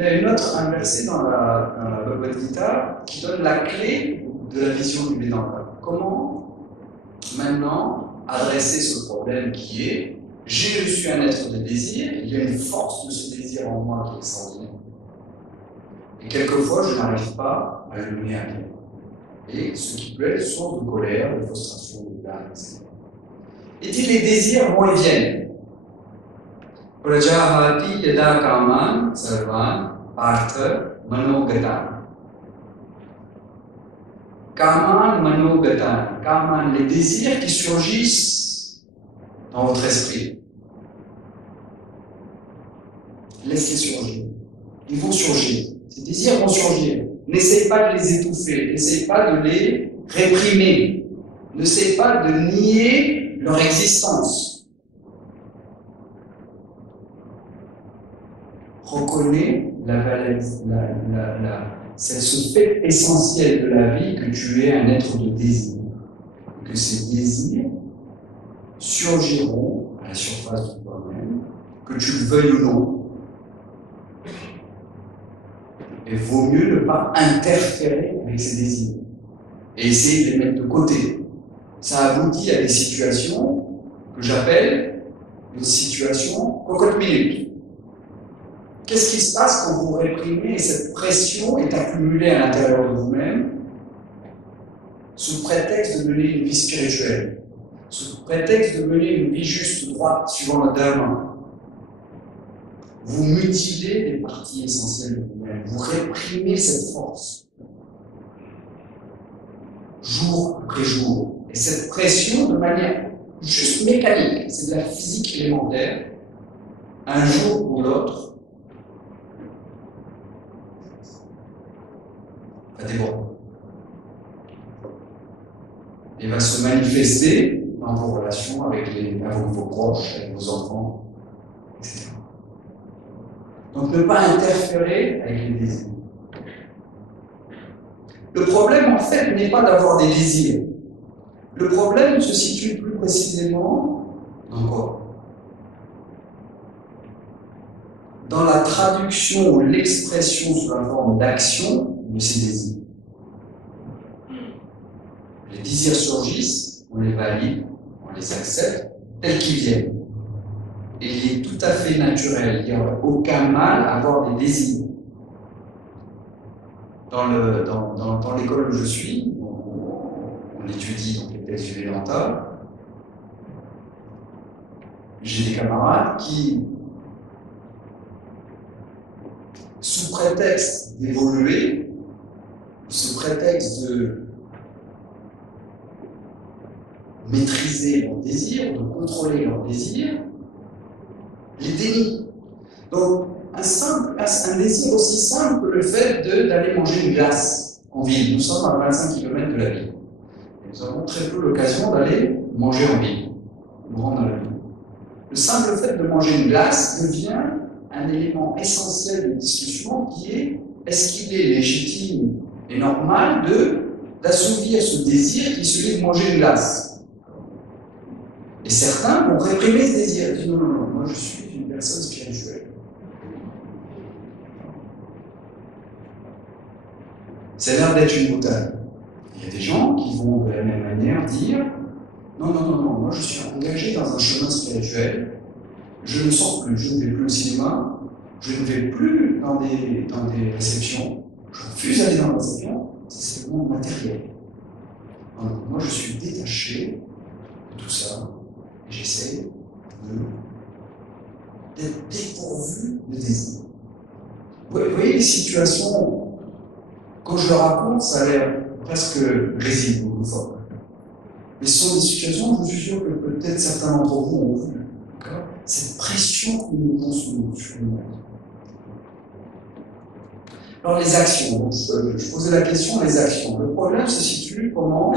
Il y a un verset dans la Bhagavad Gita qui donne la clé de la vision du Vedanta. Comment maintenant adresser ce problème qui est je suis un être de désir, il y a une force de ce désir en moi qui est extraordinaire. Et quelquefois, je n'arrive pas à le mener à bien. Et ce qui peut être source de colère, de frustration, de blâme, etc. Et dit les désirs vont et viennent. Prajahati yada kaman sarvan partha manogatan. Kaman manogatan. Kaman, les désirs qui surgissent dans votre esprit. Laissez-les surgir. Ils vont surgir. Ces désirs vont surgir. N'essayez pas de les étouffer. N'essayez pas de les réprimer. N'essayez pas de nier leur existence. Reconnais ce fait essentiel de la vie que tu es un être de désir. Et que ces désirs surgiront à la surface de toi-même, que tu le veuilles ou non. Et vaut mieux ne pas interférer avec ces désirs et essayer de les mettre de côté. Ça aboutit à des situations que j'appelle des situations cocotte minute. Qu'est-ce qui se passe quand vous réprimez et cette pression est accumulée à l'intérieur de vous-même sous prétexte de mener une vie spirituelle, sous prétexte de mener une vie juste, droite, suivant le dharma? Vous mutilez les parties essentielles de vous-même, vous réprimez cette force, jour après jour. Et cette pression, de manière juste mécanique, c'est de la physique élémentaire, un jour ou l'autre, va déborder. Et va se manifester dans vos relations avec vos proches, avec vos enfants, etc. Donc ne pas interférer avec les désirs. Le problème, en fait, n'est pas d'avoir des désirs. Le problème se situe plus précisément dans quoi? Dans la traduction ou l'expression sous la forme d'action de ces désirs. Les désirs surgissent, on les valide, on les accepte tels qu'ils viennent. Et il est tout à fait naturel, il n'y a aucun mal à avoir des désirs. Dans l'école où je suis, on étudie donc les textes du Vedanta, j'ai des camarades qui, sous prétexte d'évoluer, sous prétexte de maîtriser leurs désirs, de contrôler leurs désirs, les dénient. Donc, un désir aussi simple que le fait d'aller manger une glace en ville. Nous sommes à 25 km de la ville. Et nous avons très peu l'occasion d'aller manger en ville, nous rendre dans la ville. Le simple fait de manger une glace devient un élément essentiel de discussion qui est est-ce qu'il est légitime et normal d'assouvir ce désir qui est celui de manger une glace. Et certains vont réprimer ce désir. Ils disent non, moi je suis une personne spirituelle. Ça a l'air d'être une boutade. Il y a des gens qui vont de la même manière dire non, moi je suis engagé dans un chemin spirituel, je ne sors plus, je ne vais plus au cinéma, je ne vais plus dans des réceptions, je refuse d'aller dans la réception, c'est le monde matériel. Donc, moi je suis détaché de tout ça, et j'essaie d'être dépourvu de désir. Vous voyez les situations, quand je le raconte, ça a l'air presque risible ou fort. Mais ce sont des situations, je suis sûr que peut-être certains d'entre vous ont vu. Cette pression que nous consumons sur nous-mêmes. Alors les actions, je posais la question, les actions. Le problème se situe comment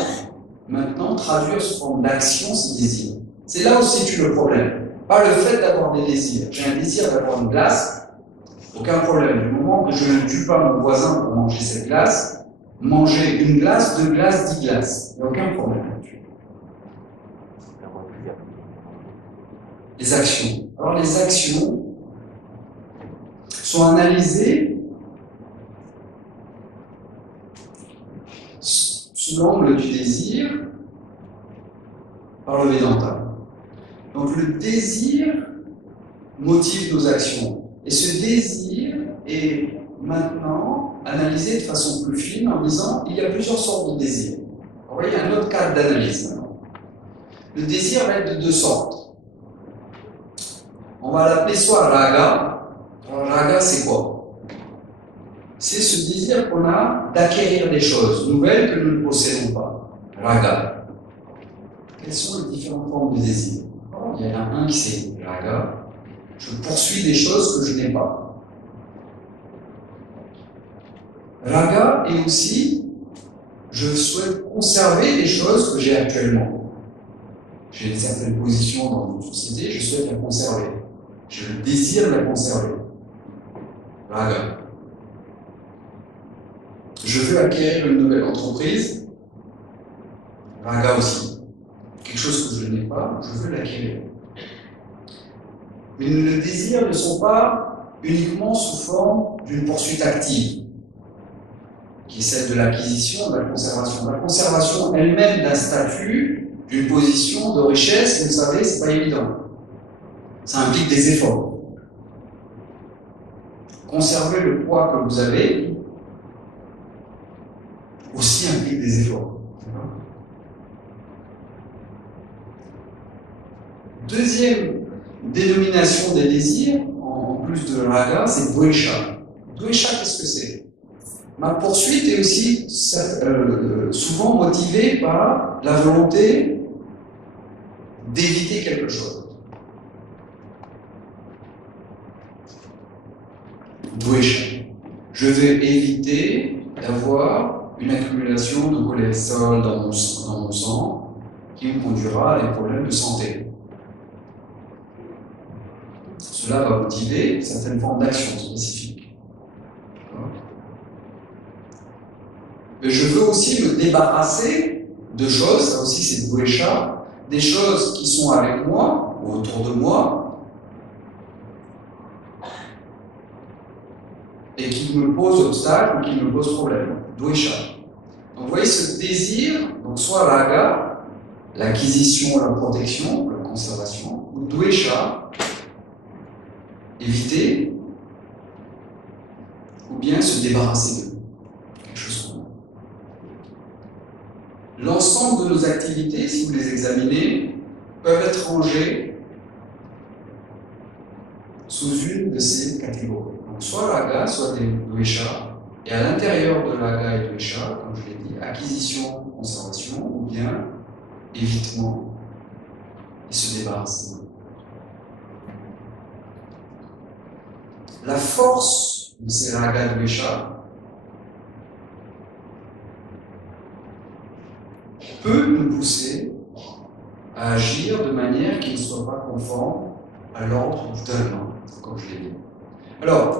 maintenant traduire sous forme d'action ces désirs. C'est là où se situe le problème. Pas le fait d'avoir des désirs. J'ai un désir d'avoir une glace, aucun problème. Du moment que je ne tue pas mon voisin pour manger cette glace, manger une glace, 2 glaces, 10 glaces. Il n'y a aucun problème là-dessus. Les actions. Alors les actions sont analysés sous l'angle du désir par le Vedanta. Donc le désir motive nos actions. Et ce désir est maintenant analysé de façon plus fine en disant il y a plusieurs sortes de désirs. Vous voyez, il y a un autre cadre d'analyse maintenant. Le désir va être de deux sortes. On va l'appeler soit raga. Alors raga, c'est quoi? C'est ce désir qu'on a d'acquérir des choses nouvelles que nous ne possédons pas. Raga. Quelles sont les différentes formes de désir? Il y en a un qui c'est raga. Je poursuis des choses que je n'ai pas. Raga est aussi je souhaite conserver des choses que j'ai actuellement. J'ai une certaine position dans une société, je souhaite la conserver. J'ai le désir de la conserver. Raga. Je veux acquérir une nouvelle entreprise. Raga aussi. Quelque chose que je n'ai pas, je veux l'acquérir. Mais les désirs ne sont pas uniquement sous forme d'une poursuite active, qui est celle de l'acquisition, de la conservation. La conservation elle-même d'un statut, d'une position de richesse, vous savez, c'est pas évident. Ça implique des efforts. Conserver le poids que vous avez aussi implique des efforts. Deuxième dénomination des désirs, en plus de raga, c'est dvesha. Dvesha, qu'est-ce que c'est? Ma poursuite est aussi souvent motivée par la volonté d'éviter quelque chose. Dvesha. Je vais éviter d'avoir une accumulation de cholestérol dans mon sang qui me conduira à des problèmes de santé. Cela va motiver certaines formes d'action spécifiques. Mais je veux aussi me débarrasser de choses, ça aussi c'est dvesha, des choses qui sont avec moi ou autour de moi et qui me posent obstacle ou qui me posent problème. Dvesha. Donc vous voyez ce désir, donc soit raga, l'acquisition, la protection, la conservation, ou dvesha, éviter, ou bien se débarrasser d'eux. Quelque chose comme ça. L'ensemble de nos activités, si vous les examinez, peuvent être rangées sous une de ces catégories. Donc soit raga, soit dvesha, et à l'intérieur de raga et dvesha, comme je l'ai dit, acquisition, conservation, ou bien évitement et se débarrasser. La force de ces raga dvesha peut nous pousser à agir de manière qui ne soit pas conforme à l'ordre du dharma, comme je l'ai dit. Alors,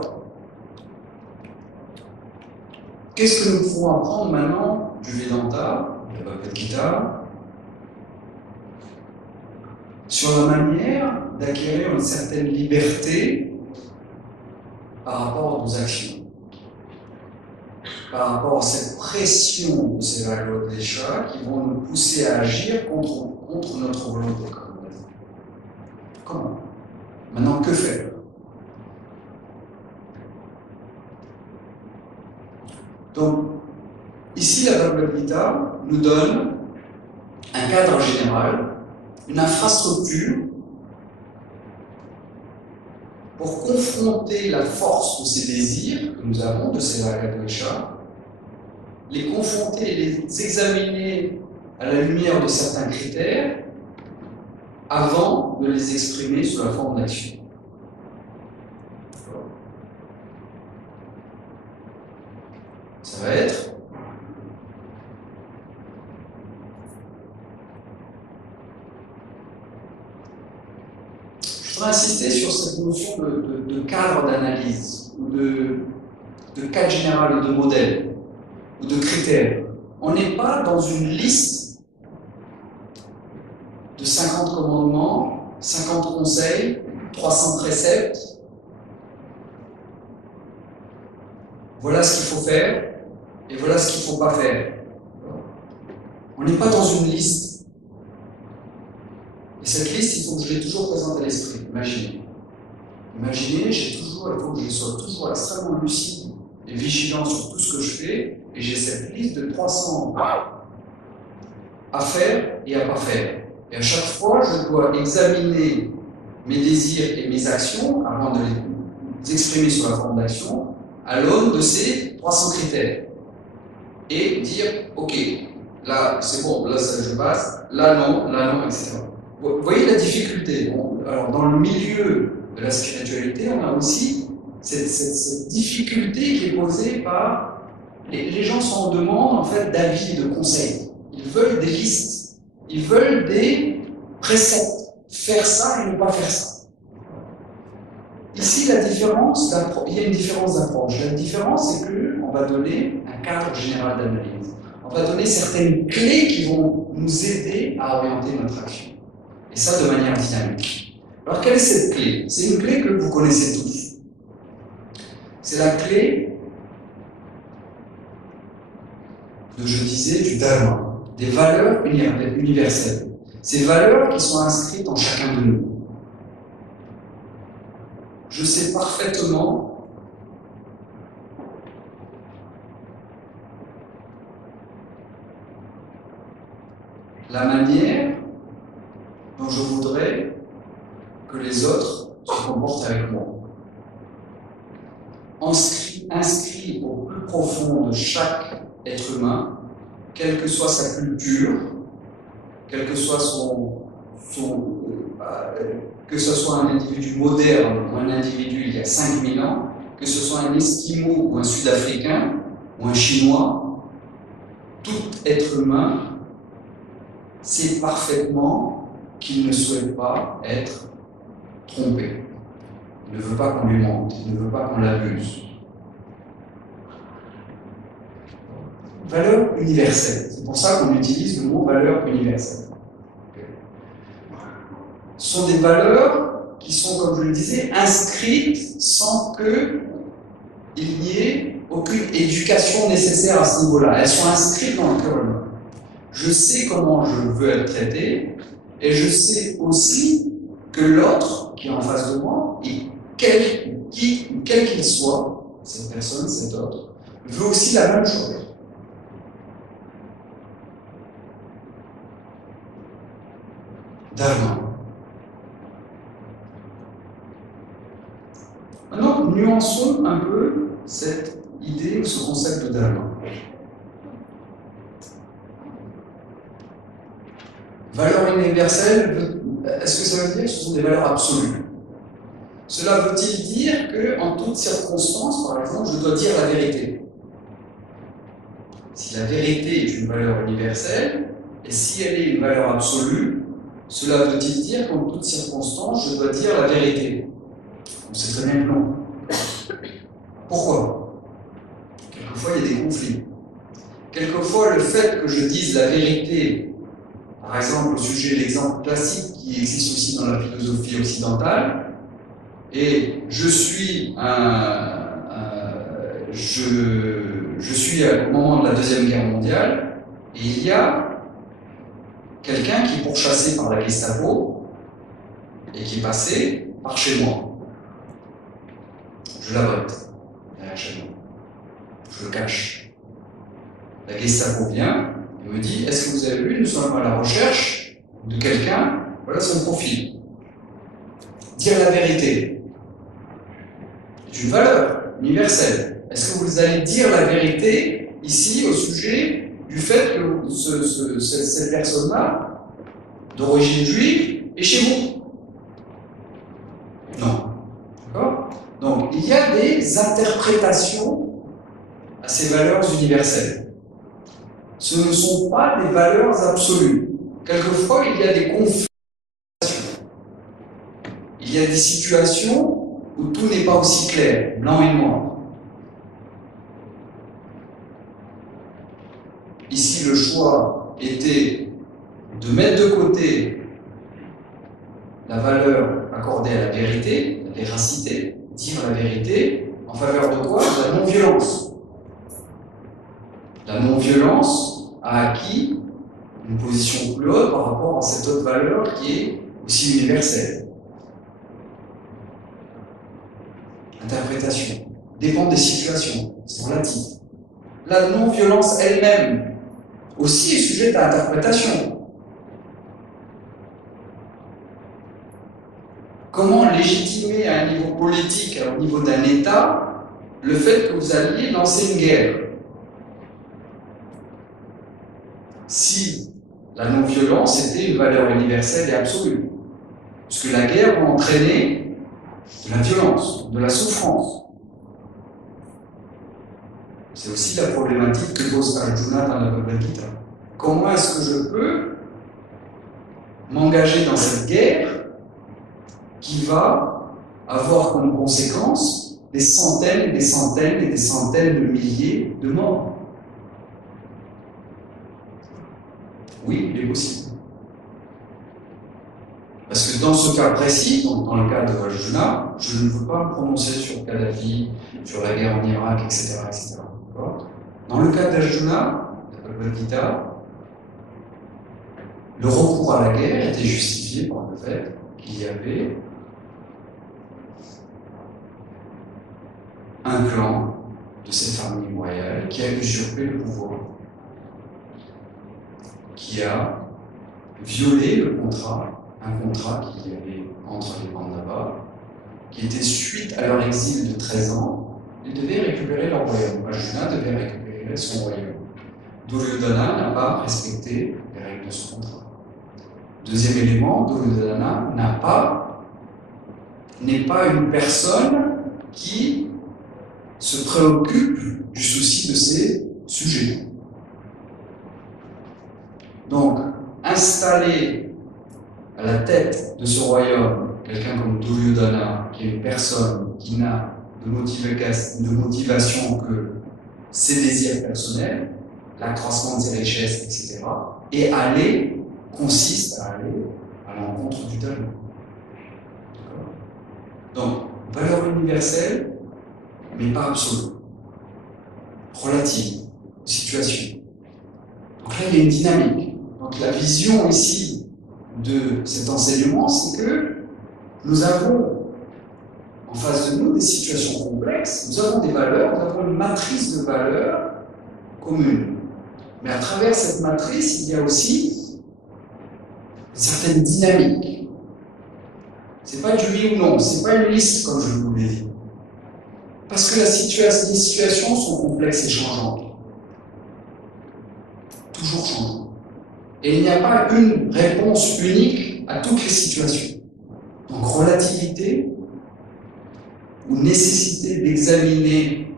qu'est-ce que nous pouvons apprendre maintenant du Vedanta, de la Bhagavad Gita, sur la manière d'acquérir une certaine liberté par rapport à nos actions, par rapport à cette pression de ces raga dvesha qui vont nous pousser à agir contre notre volonté. Comment? Maintenant, que faire? Donc, ici, la Bhagavad Gita nous donne un cadre général, une infrastructure pour confronter la force de ces désirs que nous avons, de ces raga dvesha, les confronter et les examiner à la lumière de certains critères avant de les exprimer sous la forme d'action. Ça va être je voudrais insister sur cette notion de cadre d'analyse, ou de cadre général, de modèle, ou de critères. On n'est pas dans une liste de 50 commandements, 50 conseils, 300 préceptes, voilà ce qu'il faut faire, et voilà ce qu'il ne faut pas faire. On n'est pas dans une liste. Et cette liste, il faut que je l'ai toujours présente à l'esprit. Imaginez. Imaginez, il faut que je sois toujours extrêmement lucide et vigilant sur tout ce que je fais, et j'ai cette liste de 300 à faire et à pas faire. Et à chaque fois, je dois examiner mes désirs et mes actions, avant de les exprimer sous la forme d'action, à l'aune de ces 300 critères. Et dire, ok, là c'est bon, là je passe, là non, etc. Vous voyez la difficulté. Alors dans le milieu de la spiritualité, on a aussi cette difficulté qui est posée par... Les gens sont en demande en fait d'avis et de conseils. Ils veulent des listes, ils veulent des préceptes. Faire ça et ne pas faire ça. Ici, il y a une différence d'approche. La différence, c'est qu'on va donner un cadre général d'analyse. On va donner certaines clés qui vont nous aider à orienter notre action. Et ça de manière dynamique. Alors, quelle est cette clé? C'est une clé que vous connaissez tous. C'est la clé, je disais, du dharma, des valeurs universelles. Ces valeurs qui sont inscrites en chacun de nous. Je sais parfaitement la manière dont je voudrais que les autres se comportent avec moi. Inscrit au plus profond de chaque être humain, quelle que soit sa culture, quel que soit que ce soit un individu moderne ou un individu il y a 5000 ans, que ce soit un Esquimau ou un Sud-Africain ou un Chinois, tout être humain sait parfaitement qu'il ne souhaite pas être trompé. Il ne veut pas qu'on lui mente, il ne veut pas qu'on l'abuse. Valeur universelle. C'est pour ça qu'on utilise le mot valeur universelle. Ce sont des valeurs qui sont, comme je le disais, inscrites sans qu'il n'y ait aucune éducation nécessaire à ce niveau-là. Elles sont inscrites dans le cœur humain. Je sais comment je veux être traité, et je sais aussi que l'autre qui est en face de moi, quel qu'il soit, cette personne, cet autre, veut aussi la même chose. Dharma. Maintenant, nuançons un peu cette idée ou ce concept de dharma. Valeurs universelles, est-ce que ça veut dire que ce sont des valeurs absolues? Cela veut-il dire qu'en toutes circonstances, par exemple, je dois dire la vérité? Si la vérité est une valeur universelle, et si elle est une valeur absolue, cela veut-il dire qu'en toutes circonstances, je dois dire la vérité? On sait très bien que non. Pourquoi? Quelquefois, il y a des conflits. Quelquefois, le fait que je dise la vérité, par exemple, l'exemple classique qui existe aussi dans la philosophie occidentale, et je suis au moment de la Deuxième Guerre mondiale, et il y a quelqu'un qui est pourchassé par la Gestapo et qui est passé par chez moi. Je l'abrite derrière chez moi. Je le cache. La Gestapo vient et me dit: est-ce que vous avez vu, nous sommes à la recherche de quelqu'un, voilà son profil. Dire la vérité est une valeur universelle. Est-ce que vous allez dire la vérité ici au sujet du fait que cette personne-là, d'origine juive, est chez vous? Non. D'accord? Donc, il y a des interprétations à ces valeurs universelles. Ce ne sont pas des valeurs absolues. Quelquefois, il y a des conflits. Il y a des situations où tout n'est pas aussi clair, blanc et noir. Ici, le choix était de mettre de côté la valeur accordée à la vérité, la véracité, dire la vérité, en faveur de quoi? De la non-violence. La non-violence a acquis une position plus haute par rapport à cette autre valeur qui est aussi universelle. Interprétation. Dépend des situations, c'est relatif. La non-violence elle-même aussi est sujette à interprétation. Comment légitimer à un niveau politique, au niveau d'un État, le fait que vous alliez lancer une guerre? Si la non-violence était une valeur universelle et absolue. Parce que la guerre va entraîner de la violence, de la souffrance. C'est aussi la problématique que pose Arjuna dans la Bhagavad Gita. Comment est-ce que je peux m'engager dans cette guerre qui va avoir comme conséquence des centaines et des centaines et des centaines de milliers de morts? Oui, il est possible. Parce que dans ce cas précis, donc dans le cas de Arjuna, je ne veux pas me prononcer sur Kadhafi, sur la guerre en Irak, etc. etc. Dans le cas d'Arjuna, la Bhagavad Gita, le recours à la guerre était justifié par le fait qu'il y avait un clan de cette famille royale qui a usurpé le pouvoir, qui a violé le contrat, un contrat qu'il y avait entre les Pandavas, qui était suite à leur exil de 13 ans, ils devaient récupérer leur royaume. Arjuna devait récupérer son royaume. Duryodhana n'a pas respecté les règles de ce contrat. Deuxième élément, Duryodhana n'est pas une personne qui se préoccupe du souci de ses sujets. Donc, installer à la tête de ce royaume quelqu'un comme Duryodhana, qui est une personne qui n'a de motivation que ses désirs personnels, l'accroissement de ses richesses, etc., et consiste à aller à l'encontre du talent. Donc, valeur universelle, mais pas absolue. Relative, situation. Donc là, il y a une dynamique. Donc la vision ici de cet enseignement, c'est que nous avons en face de nous des situations complexes, nous avons des valeurs, nous avons une matrice de valeurs communes. Mais à travers cette matrice, il y a aussi une certaine dynamique. C'est pas du oui ou non, c'est pas une liste comme je vous l'ai dit. Parce que les situations sont complexes et changeantes. Toujours changeantes. Et il n'y a pas une réponse unique à toutes les situations. Donc relativité ou nécessité d'examiner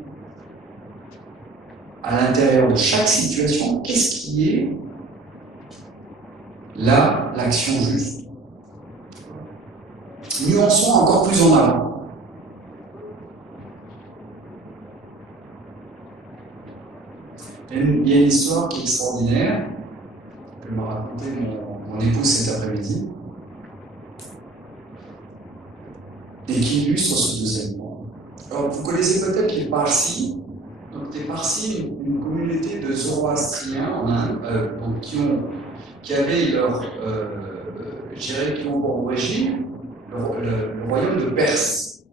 à l'intérieur de chaque situation qu'est-ce qui est l'action juste. Nuançons encore plus en avant. Il y a une histoire qui est extraordinaire que m'a raconté mon épouse cet après-midi et qui illustre ce deuxième point. Alors, vous connaissez peut-être les Parsis. Donc, les Parsis, une communauté de Zoroastriens en Inde, donc qui avaient qui ont pour origine le royaume de Perse.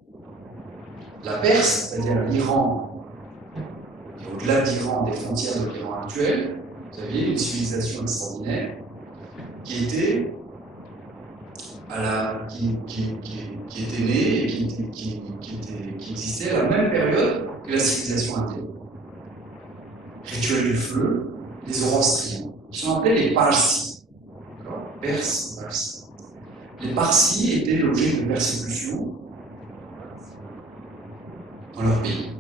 La Perse, c'est-à-dire l'Iran, et au-delà d'Iran, des frontières de l'Iran actuel, vous aviez une civilisation extraordinaire qui était qui était née et qui existait à la même période que la civilisation indienne. Rituel du feu, les Zoroastriens, qui sont appelés les Parsis. Parsis. Les Parsis étaient l'objet de persécutions dans leur pays.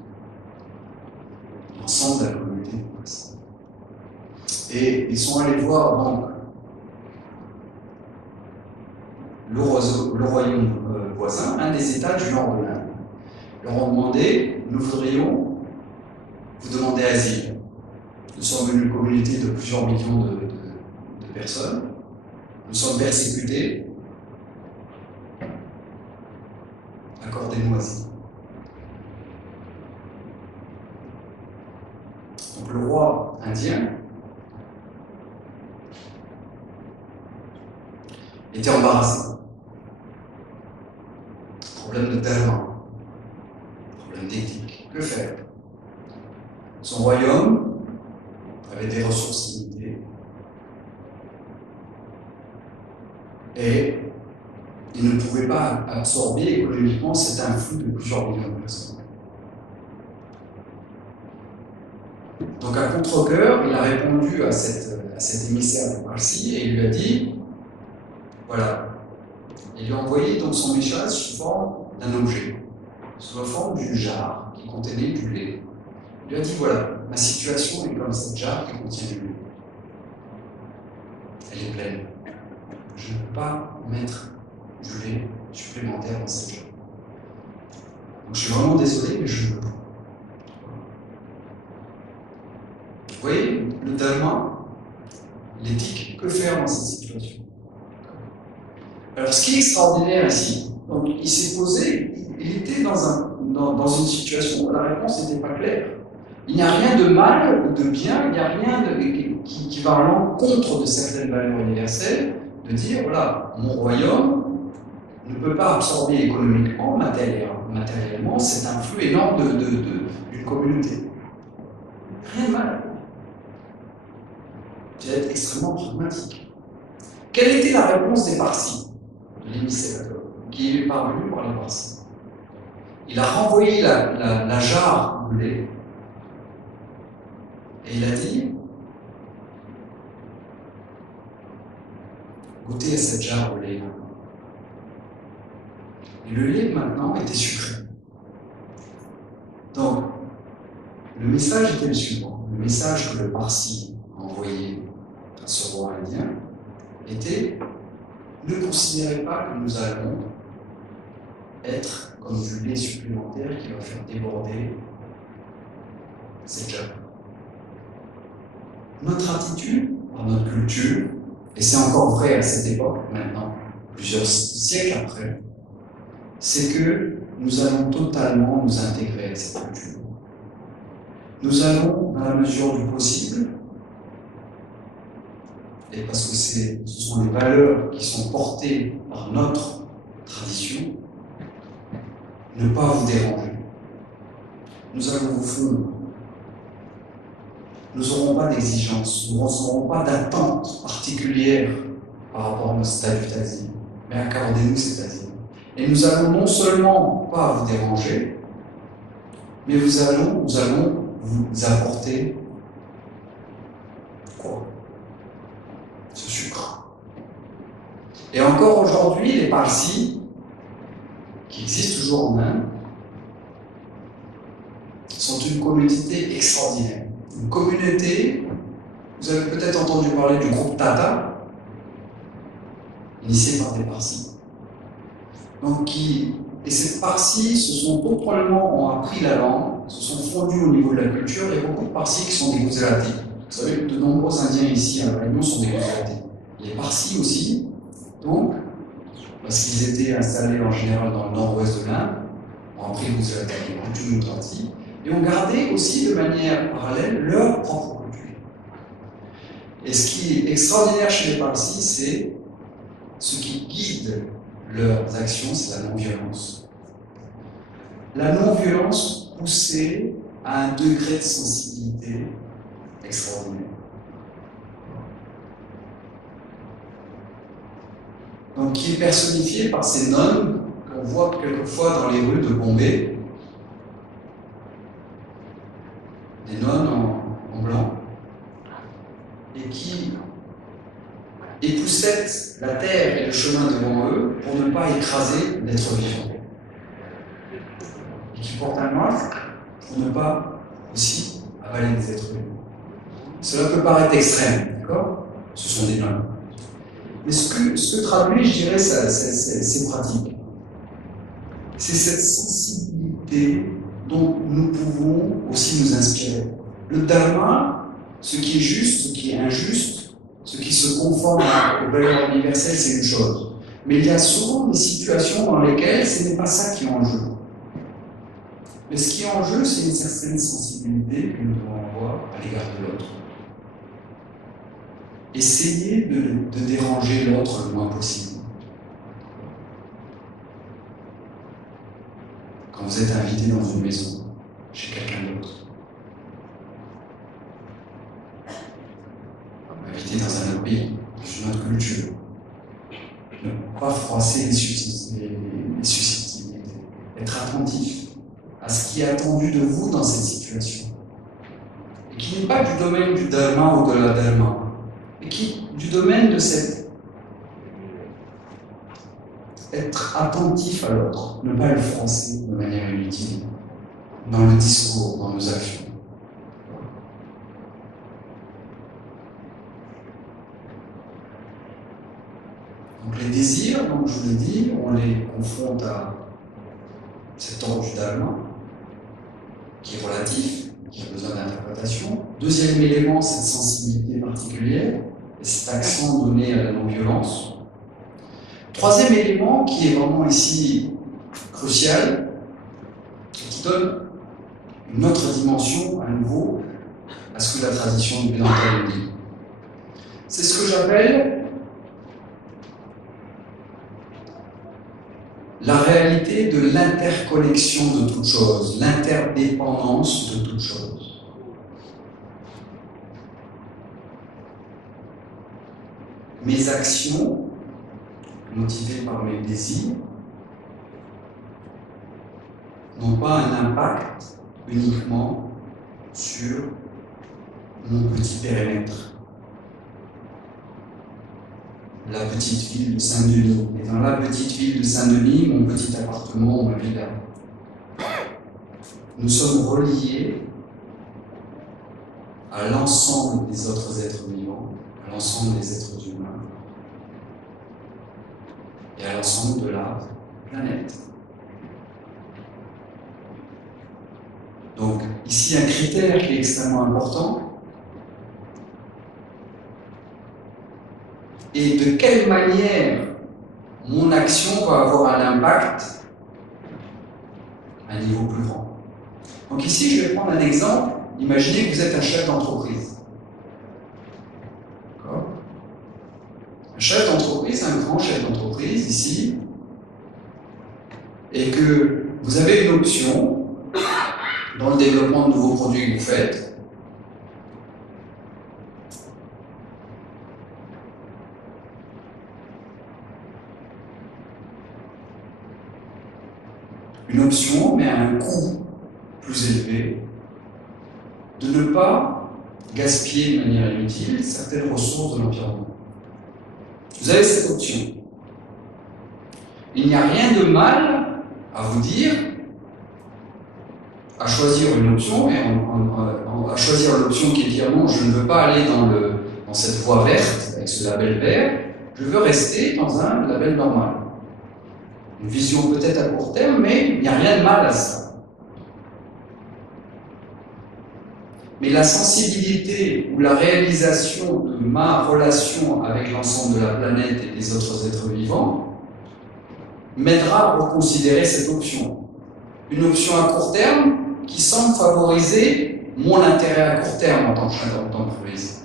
L'ensemble de la communauté des Parsis. Et ils sont allés voir donc le royaume voisin, un des États du nord de l'Inde. Ils leur ont demandé, nous voudrions vous demander asile. Nous sommes une communauté de plusieurs millions de personnes. Nous sommes persécutés. Accordez-nous asile. Donc Donc le roi indien était embarrassé. Problème de dharma, problème d'éthique. Que faire? Son royaume avait des ressources limitées et il ne pouvait pas absorber économiquement cet influx de plusieurs millions de personnes. Donc à contre-cœur, il a répondu à cet émissaire de Parsi et il lui a dit, voilà, il lui a envoyé donc son message sous forme d'un objet, sous la forme d'une jarre qui contenait du lait. Il lui a dit, voilà, ma situation est comme cette jarre qui contient du lait. Elle est pleine. Je ne peux pas mettre du lait supplémentaire dans cette jarre. Donc je suis vraiment désolé, mais je ne peux pas. Vous voyez, le dharma, l'éthique, que faire dans cette situation? Alors, ce qui est extraordinaire ici, donc il s'est posé, il était dans une situation où la réponse n'était pas claire. Il n'y a rien de mal ou de bien, il n'y a rien qui va à l'encontre de certaines valeurs universelles, de dire, voilà, mon royaume ne peut pas absorber économiquement, matériellement, cet influx énorme d'une communauté. Rien de mal. C'est être extrêmement pragmatique. Quelle était la réponse des Parsis, de l'émissaire qui est parvenu par les Parsis? Il a renvoyé la jarre de lait et il a dit, goûtez à cette jarre de lait. Et le lait maintenant était sucré. Donc, le message était le suivant. Le message que le Parsi a envoyé à ce roi indien était: ne considérez pas que nous allons être comme du lait supplémentaire qui va faire déborder cette jarre. Notre attitude, par notre culture, et c'est encore vrai à cette époque, maintenant, plusieurs siècles après, c'est que nous allons totalement nous intégrer à cette culture. Nous allons, dans la mesure du possible, et parce que ce sont des valeurs qui sont portées par notre tradition, ne pas vous déranger. Nous allons vous fondre. Nous n'aurons pas d'exigence, nous n'aurons pas d'attente particulière par rapport à notre statut d'asile, mais accordez-nous cet asile. Et nous allons non seulement pas vous déranger, mais nous allons vous apporter quoi? Ce sucre. Et encore aujourd'hui, les Parsis, qui existent toujours en Inde, sont une communauté extraordinaire. Une communauté, vous avez peut-être entendu parler du groupe Tata, initié par des Parsis. Donc, et ces Parsis ont appris la langue, se sont fondus au niveau de la culture. Il y a beaucoup de Parsis qui sont des Guzeratis. Vous savez que de nombreux Indiens ici à La Réunion sont des Guzeratis. Les Parsis aussi, donc, parce qu'ils étaient installés en général dans le nord-ouest de l'Inde, ont appris le Guzerati, les coutumes Guzerati, et ont gardé aussi de manière parallèle leur propre culture. Et ce qui est extraordinaire chez les Parsis, c'est ce qui guide leurs actions, c'est la non-violence. La non-violence poussée à un degré de sensibilité extraordinaire. Donc, qui est personnifié par ces nonnes qu'on voit quelquefois dans les rues de Bombay, des nonnes en blanc, et qui époussettent la terre et le chemin devant eux pour ne pas écraser l'être vivant. Et qui portent un masque pour ne pas aussi avaler des êtres vivants. Cela peut paraître extrême, d'accord? Ce sont des nonnes. Mais ce que traduit, je dirais, ces pratiques, c'est cette sensibilité dont nous pouvons aussi nous inspirer. Le dharma, ce qui est juste, ce qui est injuste, ce qui se conforme aux valeurs universelles, c'est une chose. Mais il y a souvent des situations dans lesquelles ce n'est pas ça qui est en jeu. Mais ce qui est en jeu, c'est une certaine sensibilité que nous devons avoir à l'égard de l'autre. Essayez de déranger l'autre le moins possible. Quand vous êtes invité dans une maison, chez quelqu'un d'autre, invité dans un autre pays, dans une autre culture, ne pas froisser les susceptibilités, être attentif à ce qui est attendu de vous dans cette situation, et qui n'est pas du domaine du dharma ou de la dharma, mais qui du domaine de cette être attentif à l'autre, ne pas le froisser de manière inutile, dans le discours, dans nos actions. Donc les désirs, donc je vous l'ai dit, on les confronte à cet ordre du dharma, qui est relatif, qui a besoin d'interprétation. Deuxième élément, cette sensibilité particulière, et cet accent donné à la non-violence. Troisième élément, qui est vraiment ici crucial, qui donne une autre dimension à nouveau à ce que la tradition du Vedanta nous dit. C'est ce que j'appelle la réalité de l'interconnexion de toute chose, l'interdépendance de toute chose. Mes actions, motivées par mes désirs, n'ont pas un impact uniquement sur mon petit périmètre. La petite ville de Saint-Denis. Et dans la petite ville de Saint-Denis, mon petit appartement, ma villa. Nous sommes reliés à l'ensemble des autres êtres vivants, à l'ensemble des êtres humains et à l'ensemble de la planète. Donc, ici, un critère qui est extrêmement important. Et de quelle manière mon action va avoir un impact à un niveau plus grand. Donc ici, je vais prendre un exemple. Imaginez que vous êtes un chef d'entreprise. D'accord ? Un chef d'entreprise, un grand chef d'entreprise ici, et que vous avez une option dans le développement de nouveaux produits que vous faites. Une option, mais à un coût plus élevé, de ne pas gaspiller de manière inutile certaines ressources de l'environnement. Vous avez cette option. Il n'y a rien de mal à vous dire, à choisir une option, et à choisir l'option qui est de dire non, je ne veux pas aller dans cette voie verte, avec ce label vert, je veux rester dans un label normal. Une vision peut-être à court terme, mais il n'y a rien de mal à ça. Mais la sensibilité ou la réalisation de ma relation avec l'ensemble de la planète et des autres êtres vivants m'aidera à reconsidérer cette option. Une option à court terme qui semble favoriser mon intérêt à court terme en tant que chef d'entreprise.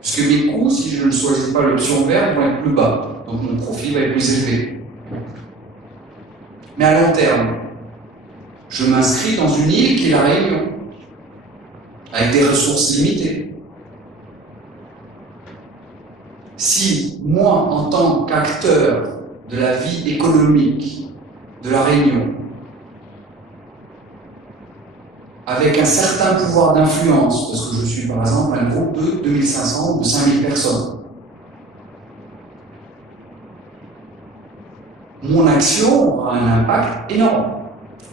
Puisque mes coûts, si je ne choisis pas l'option verte, vont être plus bas. Donc mon profit va être plus élevé. Mais à long terme, je m'inscris dans une île qui est la Réunion, avec des ressources limitées. Si moi, en tant qu'acteur de la vie économique de la Réunion, avec un certain pouvoir d'influence, parce que je suis par exemple un groupe de 2500 ou de 5000 personnes, mon action aura un impact énorme,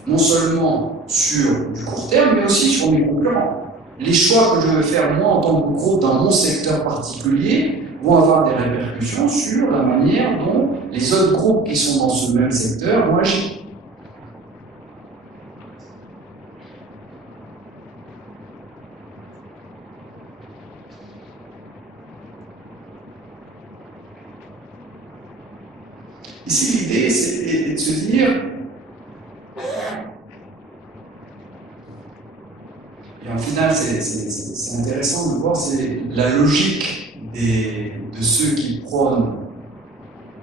non seulement sur du court terme, mais aussi sur mes concurrents. Les choix que je vais faire moi en tant que groupe dans mon secteur particulier vont avoir des répercussions sur la manière dont les autres groupes qui sont dans ce même secteur vont agir. Ici, l'idée, c'est de se dire, final, c'est intéressant de voir, c'est la logique de ceux qui prônent,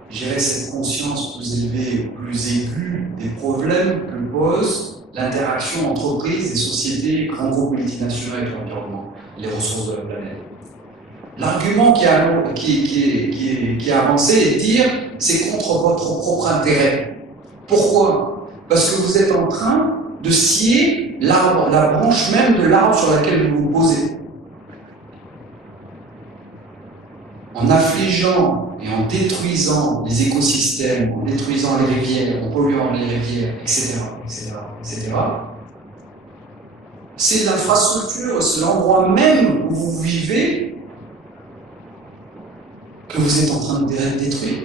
je dirais, cette conscience plus élevée, plus aiguë des problèmes que pose l'interaction entreprise et sociétés, grands groupes multinationaux avec l'environnement, les ressources de la planète. L'argument qui est avancé est de dire c'est contre votre propre intérêt. Pourquoi? Parce que vous êtes en train de scier l'arbre, la branche même de l'arbre sur laquelle vous vous posez. En affligeant et en détruisant les écosystèmes, en détruisant les rivières, en polluant les rivières, etc., c'est l'infrastructure, c'est l'endroit même où vous vivez que vous êtes en train de détruire.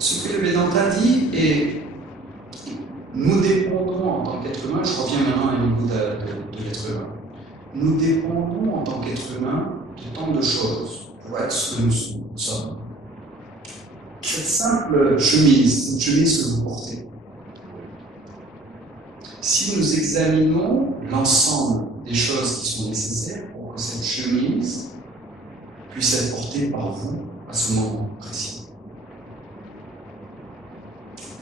Ce que le Vedanta dit est nous dépendons en tant qu'être humain, je reviens maintenant à niveau de l'être humain, nous dépendons en tant qu'être humain de tant de choses pour être ce que nous sommes. Cette simple chemise, cette chemise que vous portez, si nous examinons l'ensemble des choses qui sont nécessaires pour que cette chemise puisse être portée par vous à ce moment précis,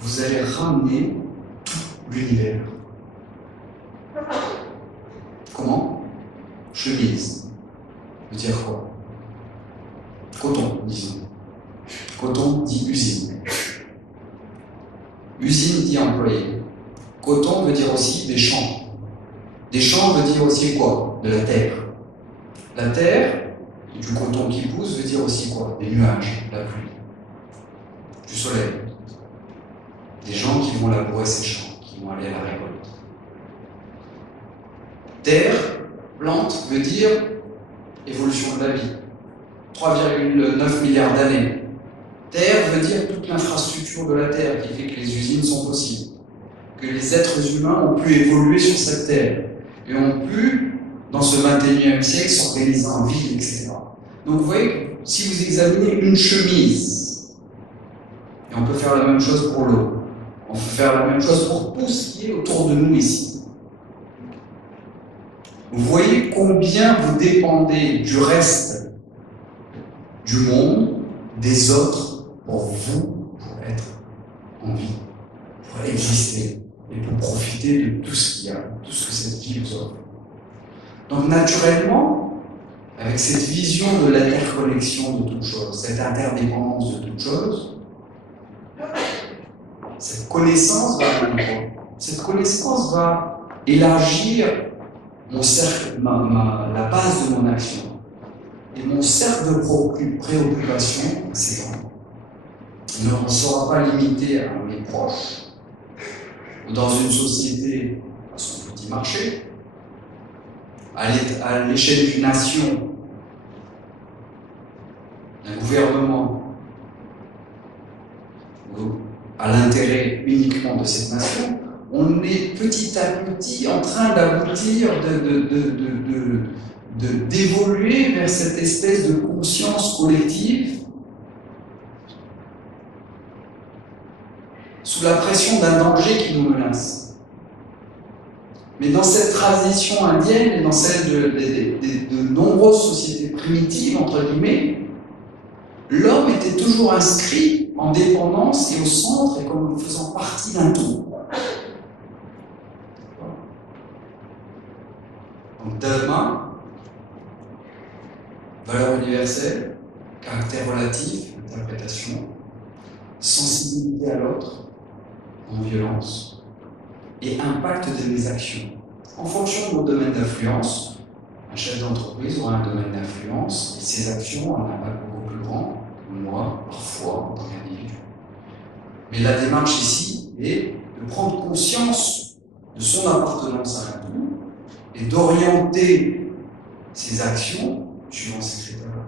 vous allez ramener tout l'univers. Comment? Chemise. Veut dire quoi? Coton, disons. Coton dit usine. Usine dit employé. Coton veut dire aussi des champs. Des champs veut dire aussi quoi? De la terre. La terre, du coton qui pousse, veut dire aussi quoi? Des nuages, la pluie, du soleil. Des gens qui vont labourer ces champs, qui vont aller à la récolte. Terre, plante, veut dire évolution de la vie. 3,9 milliards d'années. Terre veut dire toute l'infrastructure de la Terre qui fait que les usines sont possibles. Que les êtres humains ont pu évoluer sur cette Terre et ont pu, dans ce 21e siècle, s'organiser en ville, etc. Donc vous voyez, si vous examinez une chemise, et on peut faire la même chose pour l'eau, on peut faire la même chose pour tout ce qui est autour de nous ici. Vous voyez combien vous dépendez du reste du monde, des autres, pour vous, pour être en vie, pour exister et pour profiter de tout ce qu'il y a, tout ce que cette vie vous offre. Donc naturellement, avec cette vision de l'interconnexion de toutes choses, cette interdépendance de toutes choses, cette connaissance va aller loin. Cette connaissance va élargir mon cercle, la base de mon action. Et mon cercle de préoccupation, c'est grand. Il ne sera pas limité à mes proches, ou dans une société, à son petit marché, à l'échelle d'une nation, d'un gouvernement, ou à l'intérêt uniquement de cette nation. On est petit à petit en train d'aboutir, d'évoluer vers cette espèce de conscience collective sous la pression d'un danger qui nous menace. Mais dans cette tradition indienne et dans celle de nombreuses sociétés primitives, entre guillemets, l'homme était toujours inscrit en dépendance et au centre et comme faisant partie d'un tout. Donc dharma, valeur universelle, caractère relatif, interprétation, sensibilité à l'autre, non-violence, et impact de mes actions. En fonction de mon domaine d'influence, un chef d'entreprise aura un domaine d'influence, et ses actions ont un impact beaucoup plus grand que moi, parfois, en tant qu'individu. Mais la démarche ici est de prendre conscience de son appartenance à un tout, et d'orienter ses actions suivant ces critères-là.